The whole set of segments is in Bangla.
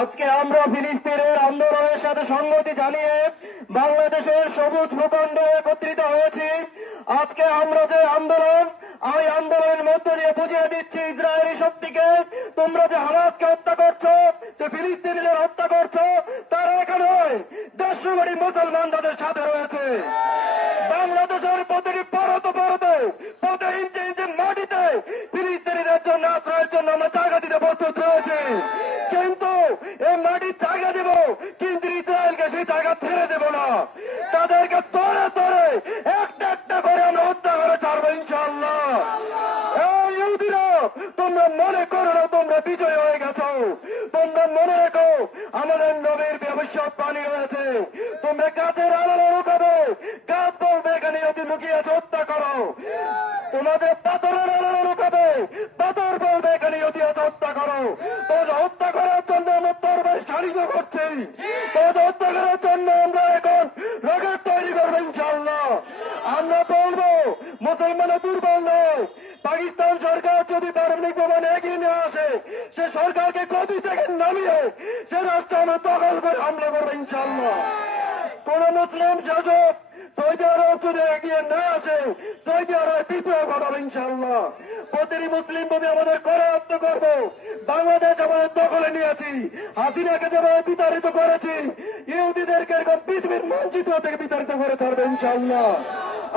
আজকে আমরা ফিলিস্তিনের আন্দোলনের সাথে সংগতি জানিয়ে বাংলাদেশের সবুজ ভূখণ্ডে একত্রিত হয়েছি। আজকে আমরা যে আন্দোলন, এই আন্দোলনের মধ্য দিয়ে বুঝিয়ে দিচ্ছি ইসরায়েলি শক্তিকে, তোমরা যে হামাজকে হত্যা করছ, যে ফিলিস্তিনিদের হত্যা করছ, তারা এখানে দেড়শো কোটি মুসলমান তাদের সাথে রয়েছে। বাংলাদেশের প্রতিটি পরত পরতে প্রতি ইঞ্চি ইঞ্চি মাটিতে ফিলিস্তিনিদের জন্য আশ্রয়ের জন্য আমরা জায়গা দিতে প্রস্তুত রয়েছে। এই মাটির জায়গা দেব, কিন্তু ইসরায়েলকে সেই জায়গা ছেড়ে দেব না। তাদেরকে তরে তরে একটা একটা করে আমরা হত্যা করে ছাড়বো ইনশাল্লাহ তোমরা মনে করো না তোমরা বিজয় হয়ে গেছো। তোমরা মনে রেখো, আমাদের নবীর ভবিষ্যৎ পানি হয়েছে তোমরা গাছের আলো লুকাবে, গাছ বলবে এখানে যদি লুকিয়ে আছে, হত্যা করো। তোমাদের পাথরের আলো লুকাবে পাথর বলবে এখানে যদি আছে হত্যা করো তোমাদের হত্যা করার জন্য আমরা তরবারি সারিত করছি। হত্যা করার জন্য আমরা এখন রকেট তৈরি করব ইনশাল্লাহ আমরা বলব, মুসলমানের দুর্বল নয় পাকিস্তান সরকার যদি পারমাণবিক বোমা এগিয়ে নিয়ে আসে, সে সরকারকে গদি থেকে নামিয়ে সে রাষ্ট্র আমরা দখল করে হামলা করব ইনশাল্লাহ কোন মুসলিম শাসক সৌদি আরব যদি এগিয়ে না আসে, সৌদি আরব বিদ্রোহ ঘটাবে ইনশাল্লাহ প্রতিটি মুসলিম ভূমি আমাদের করায়ত্ত করব। বাংলাদেশ আমাদের নিয়েছি হাসিনাকে যেভাবে বিতাড়িত করেছি, ইহুদিদেরকে এরকম পৃথিবীর মানচিত্র থেকে বিতাড়িত করে ছাড়বে ইনশাল্লাহ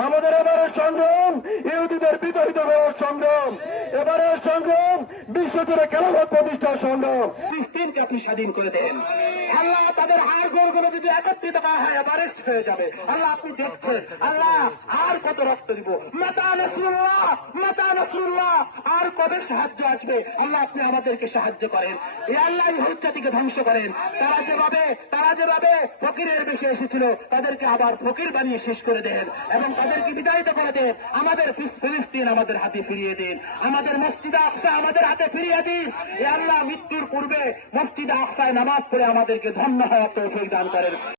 আমাদের এবারের সংগ্রাম ইহুদিদের বিতাড়িত হওয়ার সংগ্রাম। এবারের সংগ্রাম খেলাফত প্রতিষ্ঠার আপনি স্বাধীন করে দেন। আল্লাহ তাদের হাড় গোলগুলো যদি একত্রিত করা হয় অ্যারেস্ট হয়ে যাবে। আল্লাহ আপনি দেখছেন। আল্লাহ আর কত রক্ত দিব। আর কবে সাহায্য আসবে? আল্লাহ আপনি আমাদেরকে সাহায্য করেন। এ আল্লাহ জাতিকে ধ্বংস করেন। তারা যেভাবে তারা যেভাবে ফকিরের বেশি এসেছিল, তাদেরকে আবার ফকির বানিয়ে শেষ করে দেন এবং তাদেরকে বিদায়িত করে দেন। আমাদের ফিলিস্তিন আমাদের হাতে ফিরিয়ে দিন। আমাদের মসজিদ আকসা আমাদের হাতে ফিরিয়ে এ আল্লাহ মৃত্যুর পূর্বে মসজিদ আকসায় নামাজ পড়ে আমাদেরকে ধন্য হওয়ার তৌফিক দান করেন।